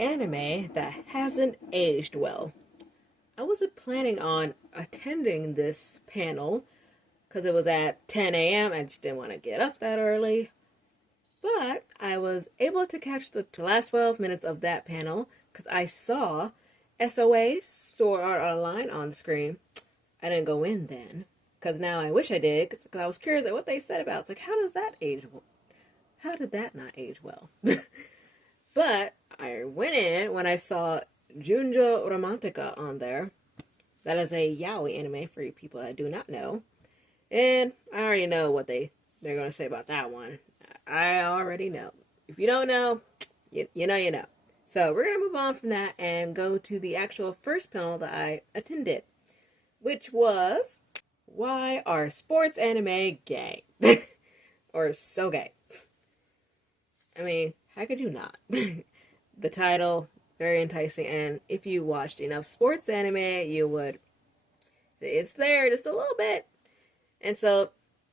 anime that hasn't aged well. I wasn't planning on attending this panel because it was at 10 a.m. I just didn't want to get up that early. But I was able to catch the last 12 minutes of that panel because I saw SOA, Sword Art Online, on the screen. I didn't go in then because now I wish I did because I was curious at what they said about it. It's like, how does that age well? How did that not age well? But I went in when I saw Junjo Romantica on there. That is a yaoi anime for you people that do not know. And I already know what they're going to say about that one. I already know. If you don't know, you know. So we're going to move on from that and go to the actual first panel that I attended, which was, why are sports anime gay? Or so gay? I mean, how could you not? The title, very enticing, and if you watched enough sports anime, you would. It's there just a little bit. And so,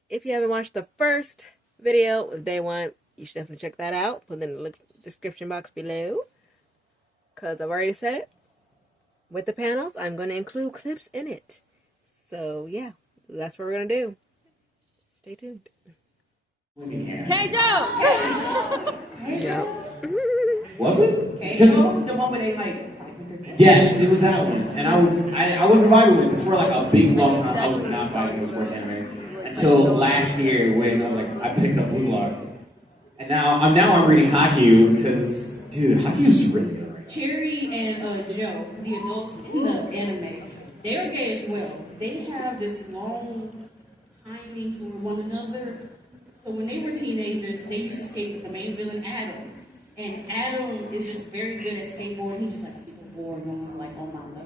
if you haven't watched the first video of day one, you should definitely check that out. Put it in the description box below. Because I've already said it. With the panels, I'm going to include clips in it. So, yeah, that's what we're going to do. Stay tuned. K-Joe! Yeah. Was it? K-Joe? The one where they like... Yes, it was that one. And I wasn't vibing with it. This for like a big long time. I was not vibing with sports anime until last year when I was like, I picked up Blue Lock. And now I'm reading Haikyuu because, dude, Haikyuu's really good right now. Cherry and Joe, the adults in the anime, they are gay as well. They have this long pining for one another. So when they were teenagers, they used to skate with the main villain, Adam. And Adam is just very good at skateboarding. He's just like a board and he's like on my level.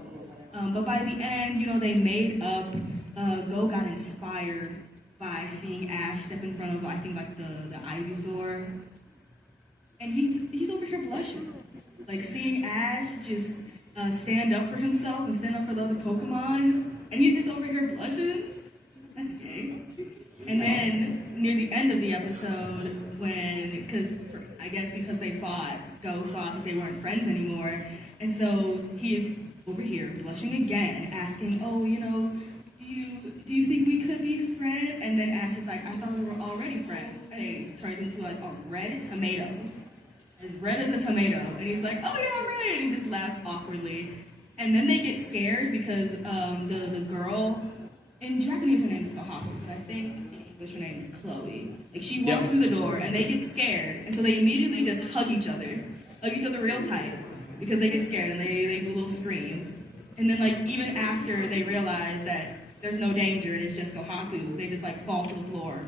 But by the end, they made up. Go got inspired by seeing Ash step in front of, I think, like the Ivysaur. And he's over here blushing. Like seeing Ash just stand up for himself and stand up for the other Pokemon. And he's just over here blushing. That's gay. And then near the end of the episode, because they fought, Go thought that they weren't friends anymore. And so he is over here blushing again, asking, do you think we could be friends? And then Ash is like, I thought we were already friends. Face turns into like a red tomato. As red as a tomato. And he's like, oh yeah, right. And he just laughs awkwardly. And then they get scared because the girl, in Japanese her name is Kahaku, but I think in English her name is Chloe. Like she walks through the door and they get scared. And so they immediately just hug each other real tight. Because they get scared and they do a little scream. And then like even after they realize that there's no danger, it's just Kohaku, they just like fall to the floor.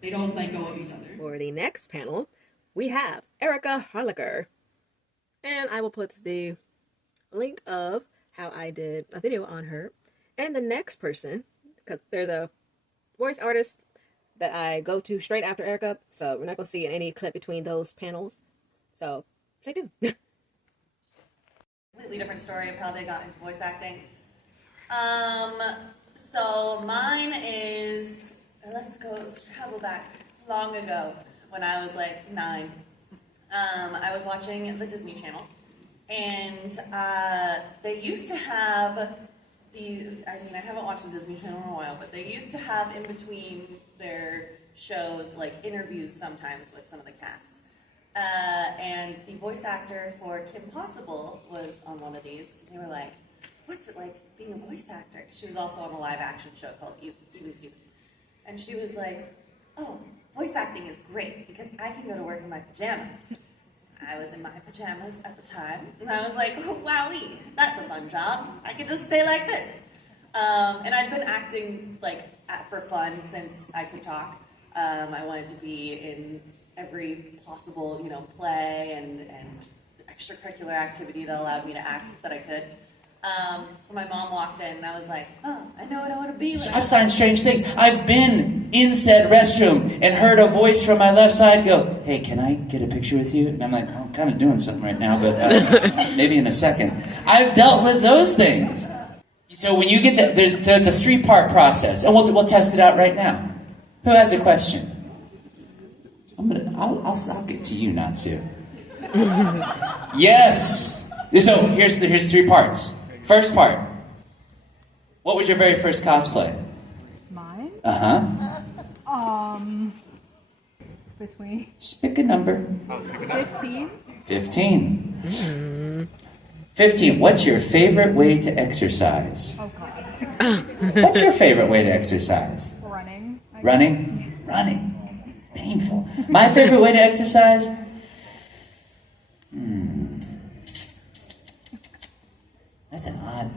They don't let go of each other. For the next panel, we have Erika Harlacher. And I will put the link of how I did a video on her. And the next person, because there's a voice artist that I go to straight after Erika, so we're not going to see any clip between those panels. So, stay tuned. Completely different story of how they got into voice acting. So mine is, let's travel back long ago when I was like 9. I was watching the Disney Channel, and they used to have I haven't watched the Disney Channel in a while, but they used to have in between their shows like interviews sometimes with some of the casts. And the voice actor for Kim Possible was on one of these. And they were like, what's it like being a voice actor? She was also on a live action show called Even Stevens. And she was like, oh, voice acting is great because I can go to work in my pajamas. I was in my pajamas at the time. And I was like, oh, wowee, that's a fun job. I could just stay like this. And I'd been acting for fun since I could talk. I wanted to be in every possible, play and extracurricular activity that allowed me to act that I could. So my mom walked in and I was like, oh, I know what I want to be. I've signed strange things. I've been in said restroom and heard a voice from my left side go, hey, can I get a picture with you? And I'm like, I'm kind of doing something right now, but maybe in a second. I've dealt with those things. So when you get to, so it's a 3-part process, and we'll test it out right now. Who has a question? I'll get to you, not to. Yes. So here's 3 parts. First part. What was your very first cosplay? Mine? Uh-huh. Between Just pick a number. 15. 15. 15. What's your favorite way to exercise? Oh God. What's your favorite way to exercise? Running. Running? Running. It's painful. My favorite way to exercise? That's an odd.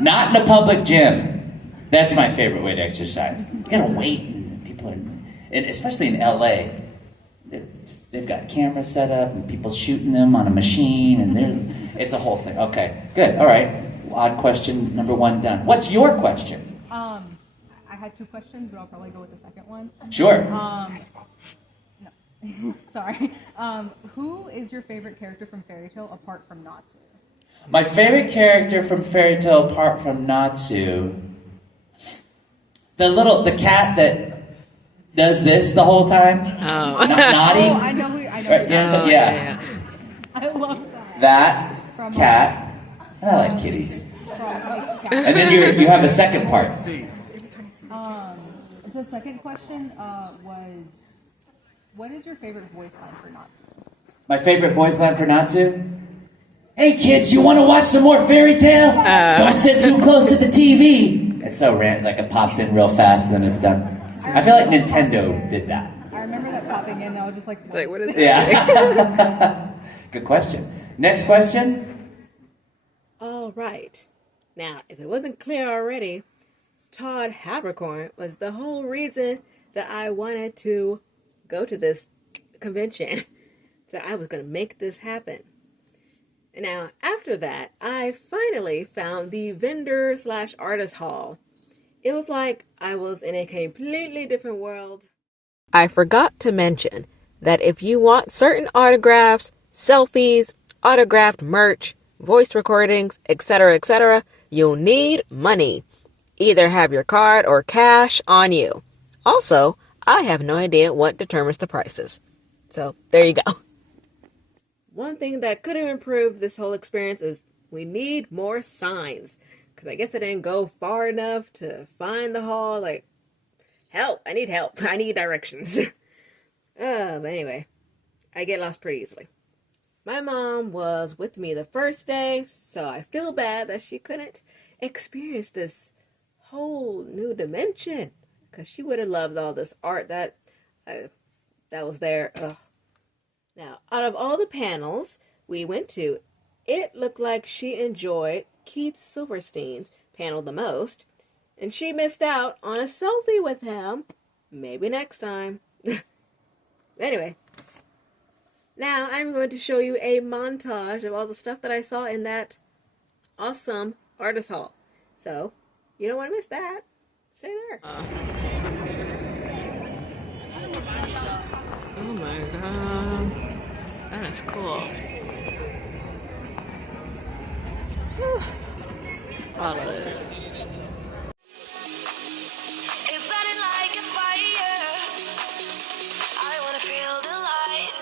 Not in a public gym. That's my favorite way to exercise. You gotta wait, and people are, and especially in LA, they've got cameras set up and people shooting them on a machine, and it's a whole thing. Okay, good. All right. Odd question number 1 done. What's your question? I had 2 questions, but I'll probably go with the second one. Sure. No. Sorry. Who is your favorite character from Fairy Tale apart from Natsu? My favorite character from Fairy Tale apart from Natsu, the cat that does this the whole time. Oh. Naughty. Oh, I know. Right, yeah. I love that. That From, cat. I like kitties. From, like, And then you have a second part. the second question was, what is your favorite voice line for Natsu? My favorite voice line for Natsu? Hey kids, you want to watch some more Fairy Tale? Don't sit too close to the TV. It's so random, like it pops in real fast and then it's done. I feel like Nintendo did that. I remember that popping in, and I was just like, It's like, what is that? Yeah. Good question. Next question? All right. Now, if it wasn't clear already, Todd Haberkorn was the whole reason that I wanted to go to this convention. So I was going to make this happen. And now, after that, I finally found the vendor/artist hall. It was like I was in a completely different world. I forgot to mention that if you want certain autographs, selfies, autographed merch, voice recordings, etc., you'll need money. Either have your card or cash on you. Also, I have no idea what determines the prices. So, there you go. One thing that could have improved this whole experience is we need more signs. Because I guess I didn't go far enough to find the hall. Like, help. I need help. I need directions. But anyway, I get lost pretty easily. My mom was with me the first day, so I feel bad that she couldn't experience this whole new dimension. Because she would have loved all this art that was there. Ugh. Now, out of all the panels we went to, it looked like she enjoyed Keith Silverstein's panel the most, and she missed out on a selfie with him. Maybe next time. Anyway, now I'm going to show you a montage of all the stuff that I saw in that awesome artist hall. So, you don't want to miss that. Stay there. Oh my god. That is cool. Whew. All of this. It's burning like a fire. I wanna feel the light.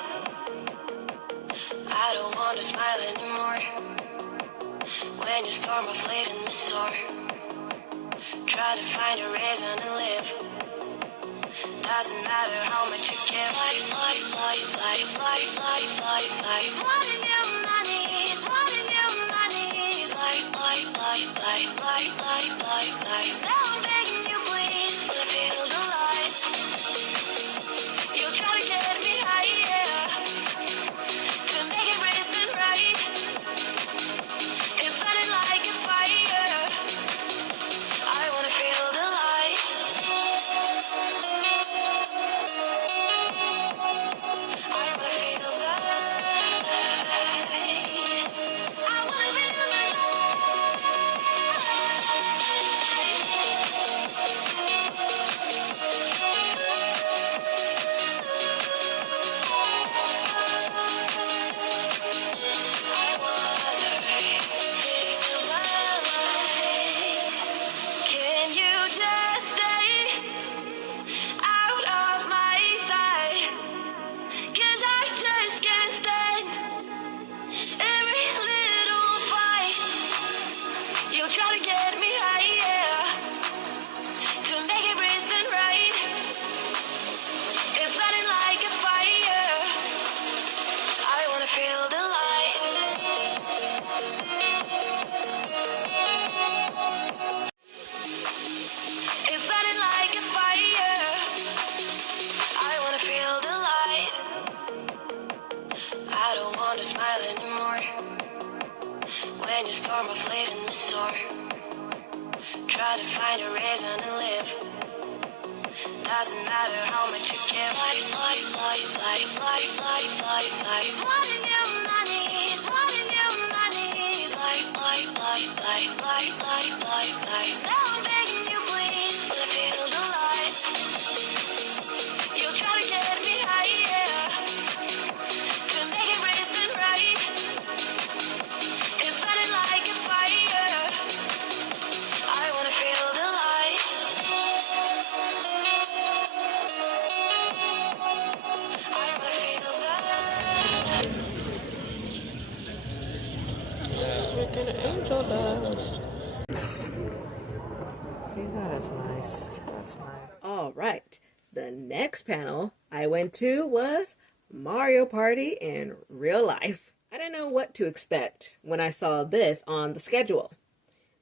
I don't wanna smile anymore. When you storm off leaving me sore. Try to find a reason to live. Doesn't matter how much you give. Wanting you on my knees, wanting you on my knees. Now I'm begging you, please, wanna feel the light. You try to get me higher, to make everything right. It's burning like a fire. I wanna feel the light. I wanna feel the light. smile anymore. When you storm off leaving the store, try to find a reason to live. Doesn't matter how much you give. One of your monies, one of your monies. Now I'm begging you please, but I feel the light. You'll try to get me higher, to make everything right. It's burning like a fire. I wanna feel the light. I wanna feel the Freaking angel dust. See, that is nice. That's nice. All right. The next panel I went to was Mario Party in real life. I didn't know what to expect when I saw this on the schedule,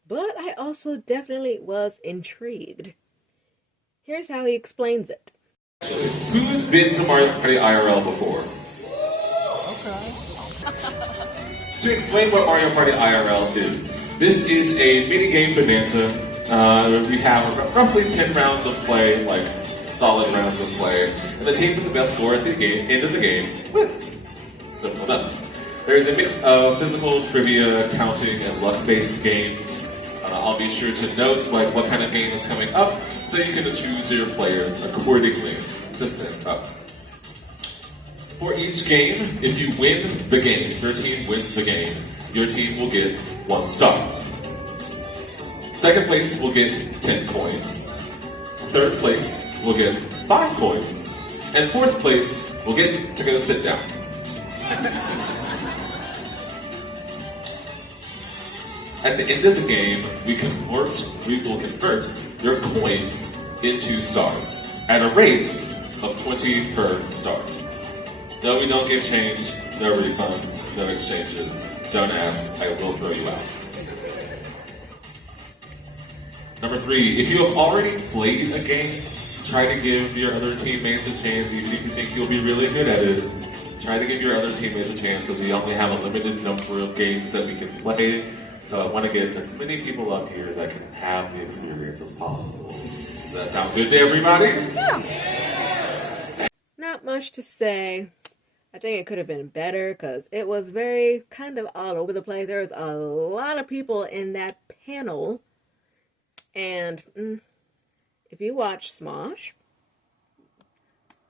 but I also definitely was intrigued. Here's how he explains it. Who's been to Mario Party IRL before? To explain what Mario Party IRL is, this is a minigame bonanza. We have roughly 10 rounds of play, like solid rounds of play, and the team with the best score at the end of the game wins. Simple enough. There is a mix of physical, trivia, counting, and luck-based games. I'll be sure to note what kind of game is coming up, so you can choose your players accordingly to set up. For each game, if you win the game, if your team wins the game, your team will get 1 star. Second place will get 10 coins. Third place will get 5 coins. And fourth place will get to go sit down. At the end of the game, we will convert your coins into stars at a rate of 20 per star. No, we don't give change, no refunds, no exchanges. Don't ask, I will throw you out. Number 3, if you have already played a game, try to give your other teammates a chance, even if you think you'll be really good at it. Try to give your other teammates a chance, because we only have a limited number of games that we can play. So I want to get as many people up here that can have the experience as possible. Does that sound good to everybody? Yeah. Not much to say. I think it could have been better because it was very kind of all over the place. There was a lot of people in that panel. And if you watch Smosh,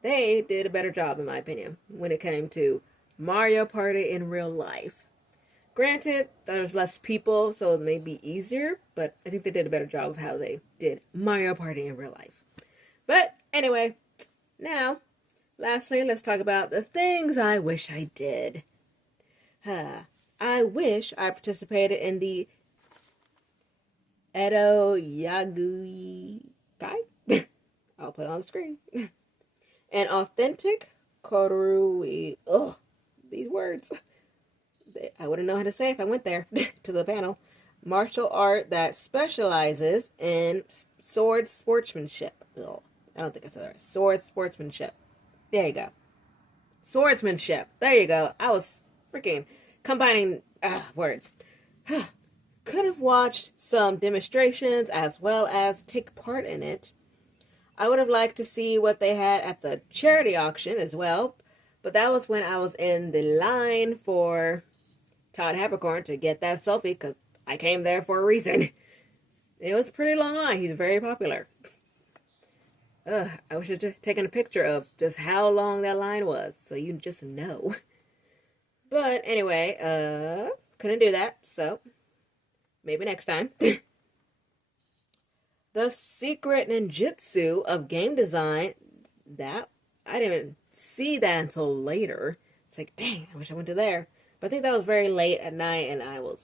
they did a better job, in my opinion, when it came to Mario Party in real life. Granted, there's less people, so it may be easier, but I think they did a better job of how they did Mario Party in real life. But anyway, now, lastly, let's talk about the things I wish I did. I wish I participated in the Edo Yagui Kai. I'll put it on the screen. An authentic Korui. Oh, these words. I wouldn't know how to say if I went there to the panel. Martial art that specializes in sword sportsmanship. Ugh, I don't think I said that right. Sword sportsmanship. There you go. Swordsmanship. There you go. I was freaking combining words. Could have watched some demonstrations as well as take part in it. I would have liked to see what they had at the charity auction as well. But that was when I was in the line for Todd Haberkorn to get that selfie, because I came there for a reason. It was a pretty long line. He's very popular. I wish I had taken a picture of just how long that line was, so you just know. But anyway, couldn't do that, so maybe next time. The secret ninjutsu of game design, that I didn't even see that until later. It's like, dang, I wish I went to there. But I think that was very late at night and I was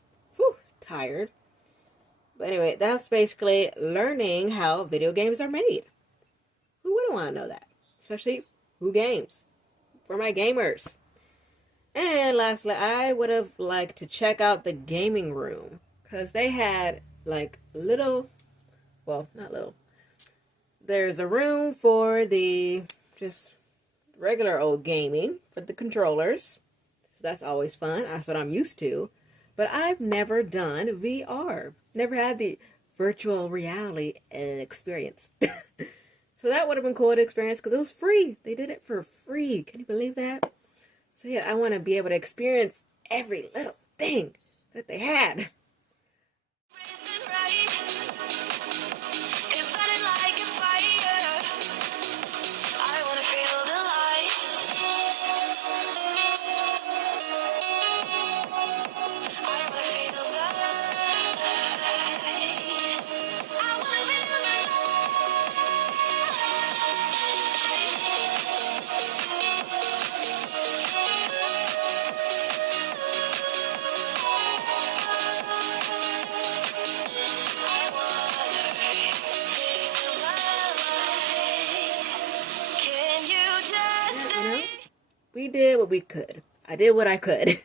tired. But anyway, that's basically learning how video games are made. Who wouldn't want to know that? Especially who games? For my gamers. And lastly, I would have liked to check out the gaming room. Because they had like little, well, not little. There's a room for the just regular old gaming for the controllers. that's always fun. That's what I'm used to. But I've never done VR. Never had the virtual reality experience. So that would have been cool to experience because it was free. They did it for free. Can you believe that? So yeah, I want to be able to experience every little thing that they had. We did what we could. I did what I could.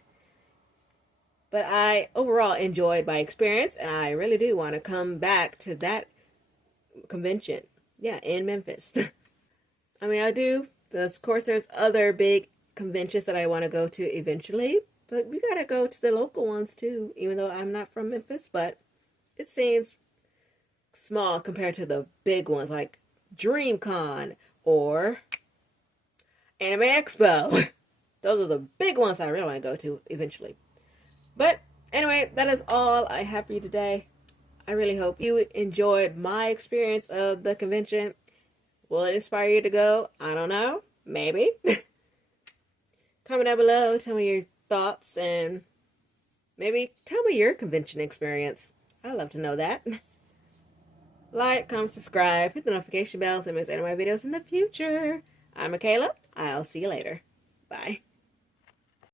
But I overall enjoyed my experience, and I really do want to come back to that convention. Yeah, in Memphis. I mean, I do. Of course, there's other big conventions that I want to go to eventually, but we gotta go to the local ones too, even though I'm not from Memphis, but it seems small compared to the big ones like DreamCon or Anime Expo. Those are the big ones I really want to go to eventually. But anyway, that is all I have for you today. I really hope you enjoyed my experience of the convention. Will it inspire you to go? I don't know. Maybe. Comment down below. Tell me your thoughts and maybe tell me your convention experience. I'd love to know that. Like, comment, subscribe, hit the notification bell so you don't miss any of my videos in the future. I'm Michaela. I'll see you later. Bye.